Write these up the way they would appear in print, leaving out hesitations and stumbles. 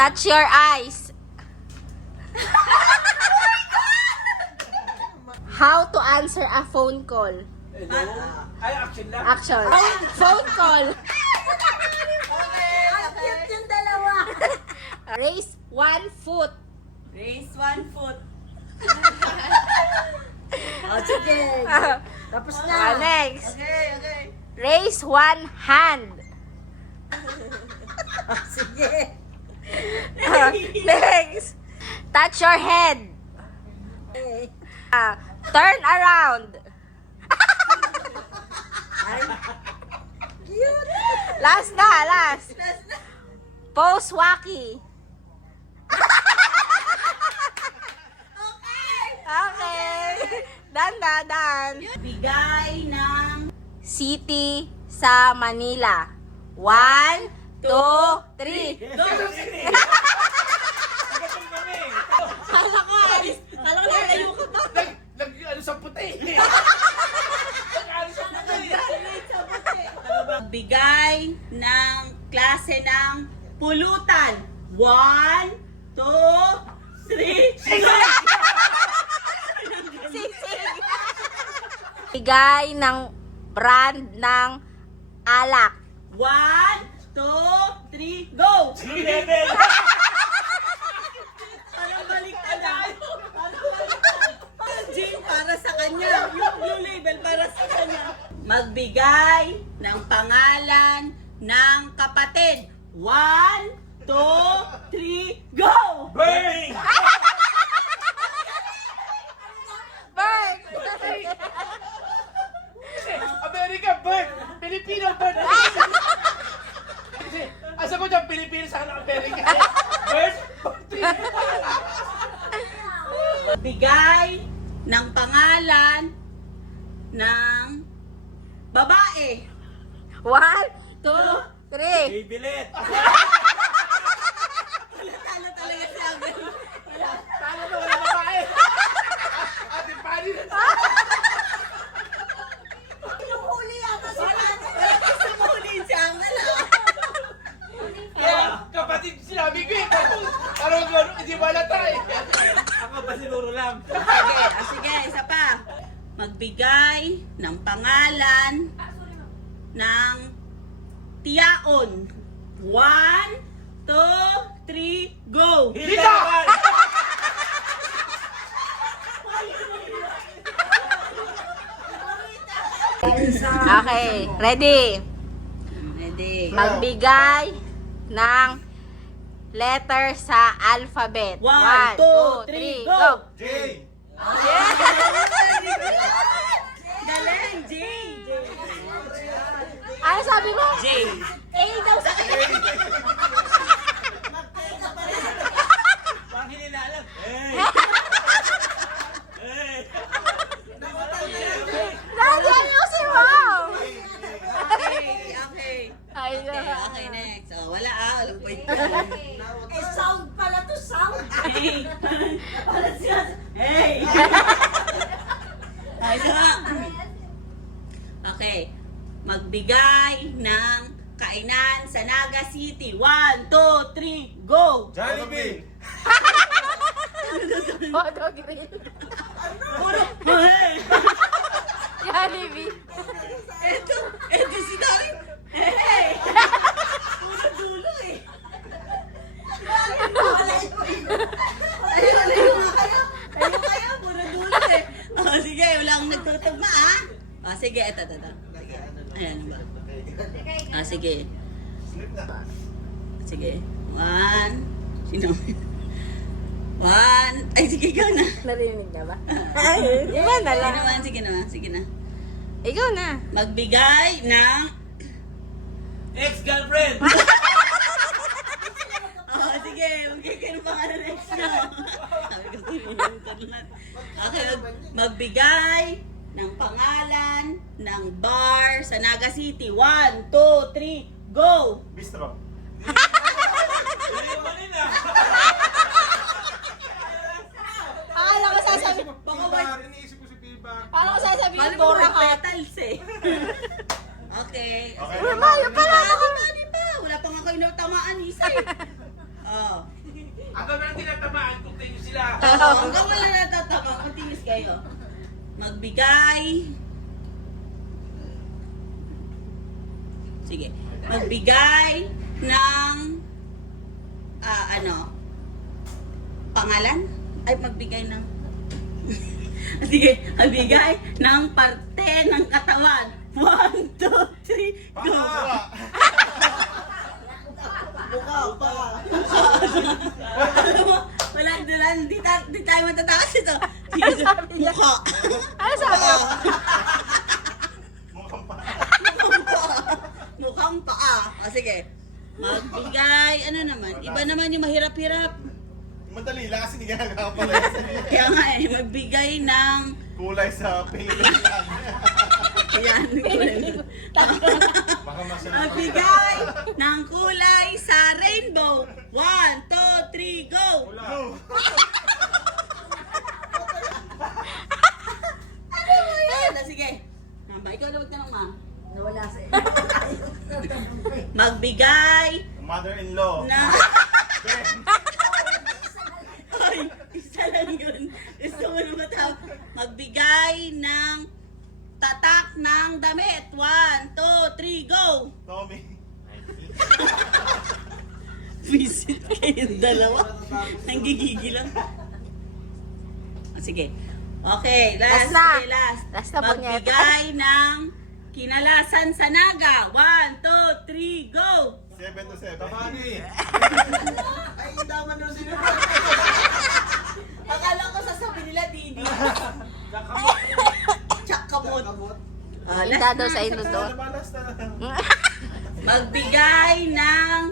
Touch your eyes. How to answer a phone call. Hello? Ay, action lang. Action. Phone call. Ang cute yung dalawa. Raise one foot. Raise one foot. O, sige. Tapos na. Next. Okay. Raise one hand. O, sige. Next. Touch your head. Okay. Turn around. Ay. Cute. Last na, last. Pose wacky. Okay. Dan. Bigay ng City sa Manila. 1, 2, 3. go. Kala ko, Kala ko lalayo ko to. Ano sa puti? Bigay ng klase ng pulutan. 1, 2, 3. Sisig. Bigay ng brand ng alak. 1, 2, 3, go! Level! Parang baliktad na. Jane para sa kanya. Yung blue label para sa kanya. Magbigay ng pangalan ng kapatid. 1, 2, 3, go! Burning! Bird! America, bird! Pilipino, bird! Kasi, asa ko dyan, Pilipino sa America. Bird? Bigay ng pangalan ng babae. 1, 2, 3. Bibilit! Talo talaga si Abel. Talo na, wala babae! Ate, pani na sa... Yung huli yata si Abel. Gusto mo huliin si Abel, ha? Kaya, kapatid, sinabi ko eh. Parang gano'n, hindi ba nata eh. Ako ba sinuro lang? Sige, isa pa. Magbigay ng pangalan ng tiyaon. 1, 2, 3, go! Hita! Okay, ready? Ready. Magbigay ng letter sa alphabet. 1, 2, 3, go! J! Galing, J! Ano sabi mo? J! A daw sa Parang hindi na alam. Daddy, ayusin mo! Okay. Ay, Okay, next. Oh, wala walang point. Sound pala to, sound. Hey! Hey! Ay, sama. Okay. Magbigay ng kainan sa Naga City. 1, 2, 3, go! Jollibee! Bodo Grill. Hey! Jollibee. Ito si Dari. Hey! Puro dulo eh. Ayun kayo, puro dulo eh. Oh, sige, wala akong nagtutugma ah. Oh, sige, ito. Ayan ba? Ah, sige. Sige. 1. Sino? 1. Ay, sige, ikaw na. Narinig na ba? Ay, iba na lang. Sige na. Ikaw na. Magbigay ng... Ex-girlfriend! Oh, sige, magbigay ng pangalan ng ex mo. Sabi ko, tuloy. Okay, magbigay ng pangalan ng bar sa Naga City. 1, 2, 3, go! Bistro. Akala ko sasabi, Iniisip ko si Piba. akala ko sasabihin Paano mo Bora ka. petals eh? Okay. Okay. Mayo pala ako. Di ba? Wala pa nga kayo natamaan isa eh. Oh. Hanggang na tinatamaan, continue sila. Hanggang wala natatama, continuous kayo. Magbigay. Sige. Magbigay ng pangalan? Ay, magbigay ng sige, magbigay ng parte ng katawan. 1, 2, 3, go! Mukha pa. Alam mo, wala, di tayo matatakas ito. Sige, mukha. Ano sabi mo? Mukhang paa. O sige. Magbigay, ano naman? Iba naman yung mahirap-hirap. Madali lang kasi hindi ginagawa pala yun. Kaya nga magbigay ng... Kulay sa Pilipinas lang. Ayan. Baka masunod. Magbigay ng kulay sa rainbow. 1, 2, 3, go! Go! Ano mo yan? Sige. Mama, ikaw na magtanong, ma. Nawala sa Magbigay Mother-in-law. na... Ay, isa lang yun. Gusto mo na matawag. Magbigay ng tatak ng damit. 1, 2, 3, go! Tommy. Visit kayong dalawa. Nanggigigil lang. Sige. Okay, last. Last na. Sige, last. Last na po niya. Magbigay ng kinalasan sa naga. 1, 2, 3, go! 7 to 7. Tamani. Ay, daman doon sila. Akala ko sasabihin nila Didi. Tsak kamot. Hindi daw sa ino doon. Nabalas na. Magbigay ng...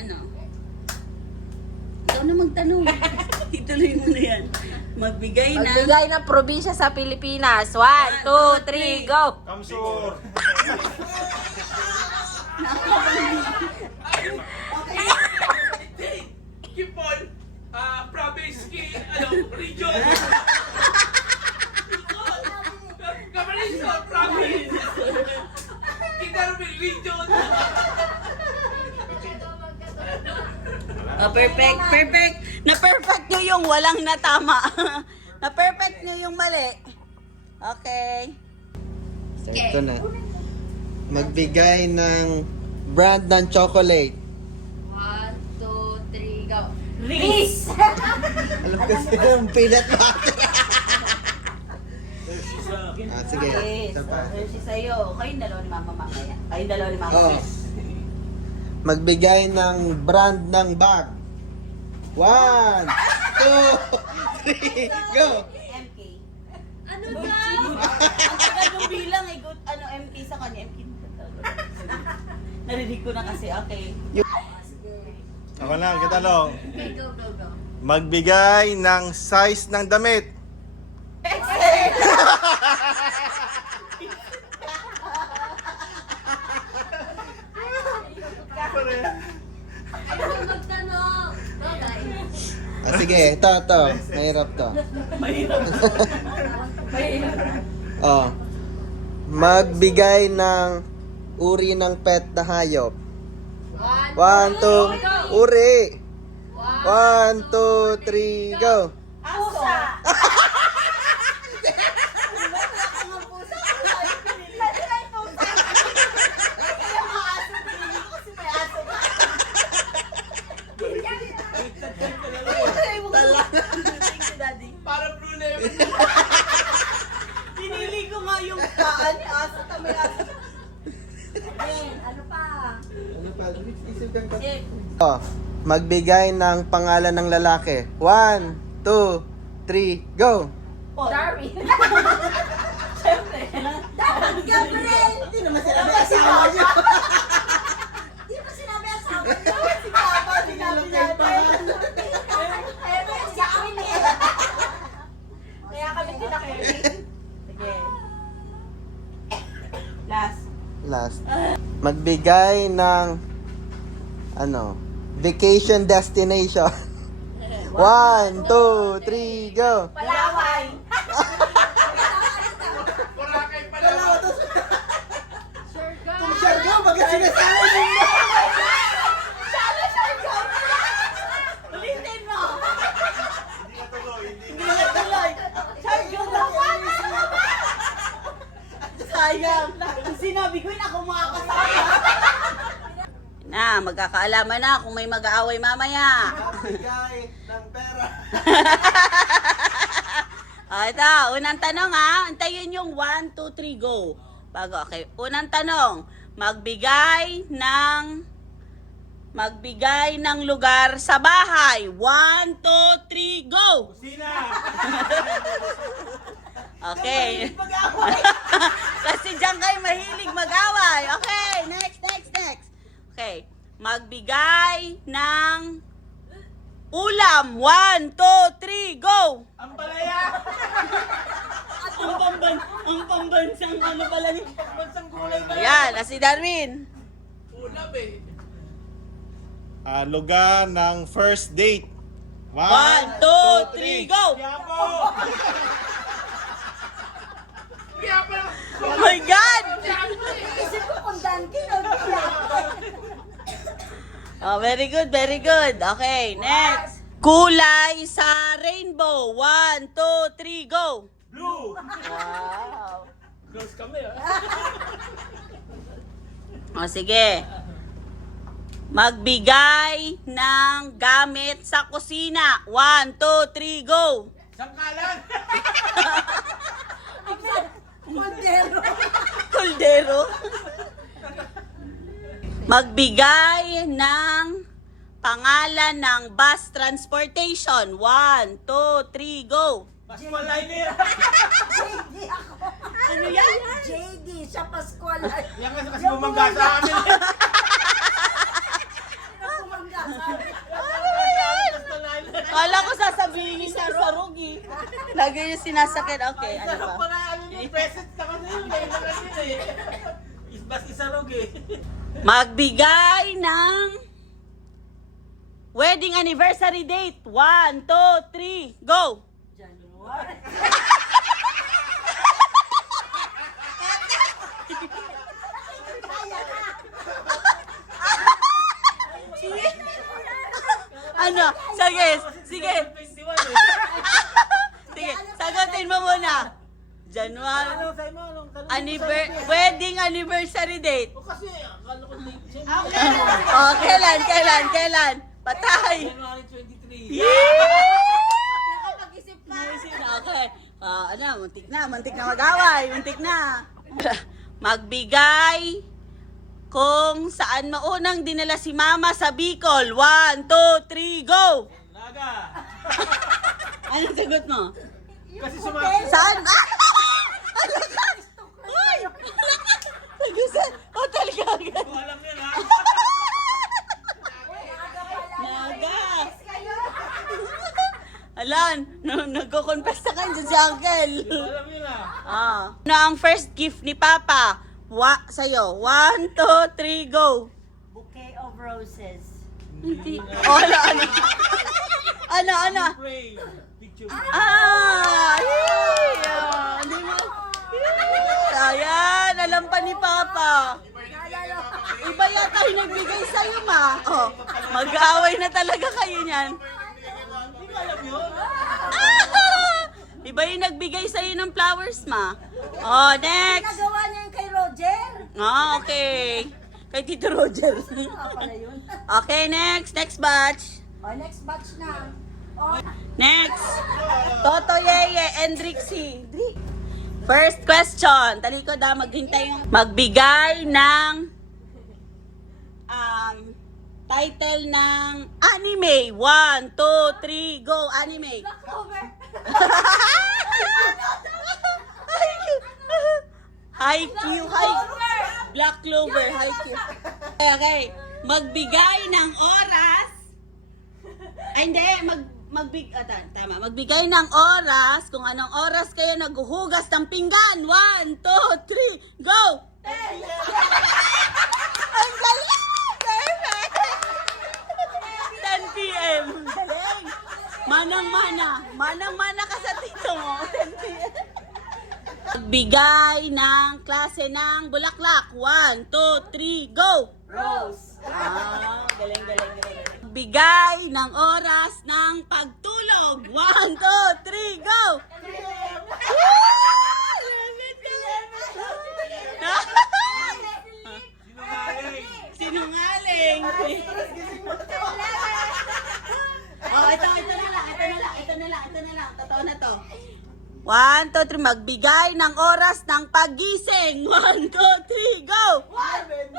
Ano? Ikaw na magtanong. Ituloy mo na yan. Magbigay ng... Magbigay ng probinsya sa Pilipinas. 1, 2, 3, go! Kamsur. Kipon. Province region. Camarines province. Kitarumil region. Oh, perfect, perfect. Na-perfect nyo yung walang natama. Na-perfect nyo yung mali. Okay. So, ito na. Magbigay ng brand ng chocolate. 1, 2, 3, go! Reese! Alam kasi yung peanut butter. Sige. Yes. Isa pa. Si sa'yo. Kayong dalawa ni Mama mamaya. Kayong dalawa ni Mama. Oh. Magbigay ng brand ng bag. 1, 2, 3, go! MK. Ano daw? Ang tagal ng bilang eh. MK sa kanya. MK. Narinig ko na kasi. Okay. Ako lang, kita lang. Okay, go, go, go. Magbigay ng size ng damit. Magtanong! Go, guys. Sige, ito. Mahirap to. Oh. Magbigay ng uri ng pet na hayop. 1, 2, uri. 1, 2, 3, go. Pusa! Para Brunei. Pinili ko nga yung paan ni aso. May aso. Ano pa? Oh. Magbigay ng pangalan ng lalaki. 1, 2, 3, go. Darwin. Siyempre. Dapat Gabriel! Hindi naman sinabi asawa niya. Di ba sinabi asawa niya? Si Papa, sinabi natin. Kaya ba si amin eh? Kaya kami tinakiri. Sige. Last. Last. Magbigay ng vacation destination. 1, 2, 3, go. Palaway. Boracay pala. Sure, go! Sure, go. Bakit sinasabi mo? Sayang. Sinabi ko yun, ako makakasama. Na, magkakaalaman na kung may mag-aaway mamaya. Magbigay ng pera. Ito, unang tanong ha. Antayin yung 1, 2, 3, go. Bago, okay. Unang tanong, magbigay ng lugar sa bahay. 1, 2, 3, go. Kusina! Okay. Kasi diyan kayo mahilig mag-away. Okay, next. Okay. Magbigay ng ulam. 1, 2, 3, go. Ang palaya! Ang pambansang ano pala ni... Bansang gulay ba Ayan, si Darwin. Ulam eh. Lugar ng first date. 1, 2, 3, go. Quiapo! Quiapo! Oh my God! Isip ko kung Dunkin o Oh, very good. Okay, next. Kulay sa rainbow. 1, 2, 3, go. Blue! Wow. Close kami ah. O, sige. Magbigay ng gamit sa kusina. 1, 2, 3, go. Sangkalan! Moldero. Kuldero. Magbigay ng pangalan ng bus transportation. 1, 2, 3, go. Pascual Liner! JD ako. Ano yan? JD, siya Pascual. Yan kasi bumangga sa amin. Tumangga sa amin. Pascual Liner! Kala ko sasabihin niya sa rugi. Lagi niya sinasakit. Okay, ano Sarap ba? pa nga ano yung present na kasi yun eh. Nakasino eh. Isbas isarog eh. Magbigay ng wedding anniversary date. 1, 2, 3, go. January. Ano? Sige. 21 eh. Sige, sagutin mo muna. January. Ano sa'yo mo? Anong tanong? Wedding anniversary date. O kasi, akala ko late siya. Oh, kailan? Patay. January 23. Nakapag-isip pa. Okay. Muntik na mag-away. Muntik na. Magbigay kung saan maunang dinala si Mama sa Bicol. 1, 2, 3, go! Naga. Anong sagot mo? Kasi sumakit. Saan? Ano ka? Uy! Tagusan. Hotel ka agad. Ko alam yan ha. Naga. Kayo. Alan, nagko-confess na kayo dyan si Uncle. Ko alam yan ha. Ano ang first gift ni Papa? Sa'yo. 1, 2, 3, go. Bouquet of roses. Hindi. Oh, ano? Pray. Picture. Hindi mo. Ayan, alam pa ni Papa. Iba yata yung nagbigay sa'yo, ma. Oh, mag-aaway na talaga kayo niyan. Hindi ko alam yun. Iba yung nagbigay sa'yo ng flowers, ma. Oh, next. Nagawa niya yung kay Roger. Okay. Kay Tito Roger. Pala yun. Okay, next. Next batch. O, next batch na. O, Next. Toto Yeye and Drixie. First question. Talikod ha, maghintay yung... Magbigay ng... title ng anime. 1, 2, 3, go. Anime. Black Clover. Haikyuu. Black Clover. Haikyuu. Okay. Magbigay ng oras. Ay, hindi. Magbigay ng oras kung anong oras kayo naghuhugas ng pinggan. 1, 2, 3, go! Ang galing! Perfect! 10 p.m. Galing! Manang-mana ka sa tito mo. 10 p.m. Magbigay ng klase ng bulaklak. 1, 2, 3, go! Rose. Galing. Bigay ng oras ng pagtulog. 1, 2, 3, go! 1, 2, 3. Magbigay ng oras ng paggising. 1, 2, 3, go! 1:11.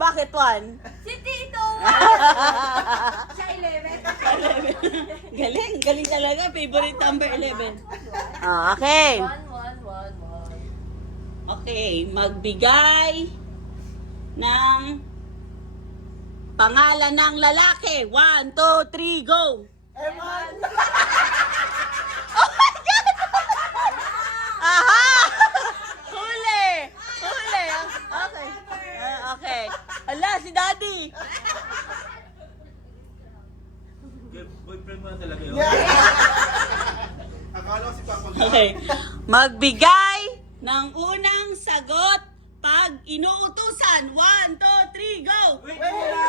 Bakit 1? Si Tito! Siya 11. Galing talaga. Favorite number 11. Okay. 1, 1, 1, 1. Okay, magbigay ng pangalan ng lalaki. 1, 2, 3, go! Eman! Aha! Huli! Huli! Okay. Okay. Ala, si Daddy! Boyfriend mo na talaga yun. Akala ko si Papa Okay. Magbigay ng unang sagot pag inuutusan. 1, 2, 3, go! Wait muna!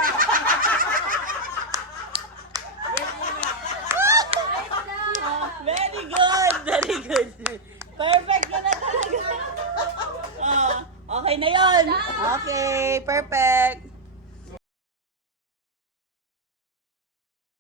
Very good! Very good! Perfect ka na talaga! Okay na yon. Okay, perfect!